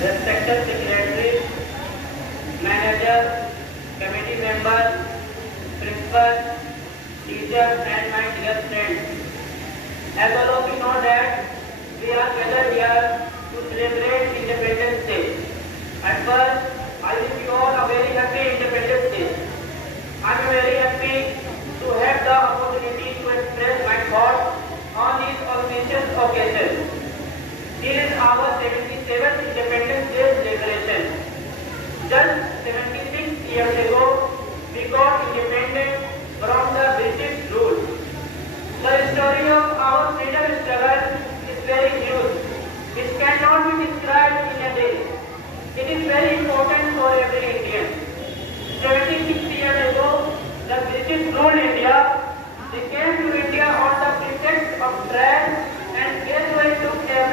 respected secretary, manager, committee members, principal, teachers, and my dear friends. As all of you know that we are gathered here to celebrate Independence Day. At first, I wish you all a very happy Independence Day. I am very happy to have the opportunity to express my thoughts on this auspicious occasion. This is our 77th Independence Day celebration. Just 76 years ago, we got independent from the British rule. The story of our freedom struggle is very huge. It cannot be described in a day. It is very important for every Indian. 76 years ago, the British ruled India. They came to India on the pretext of trade and gradually took every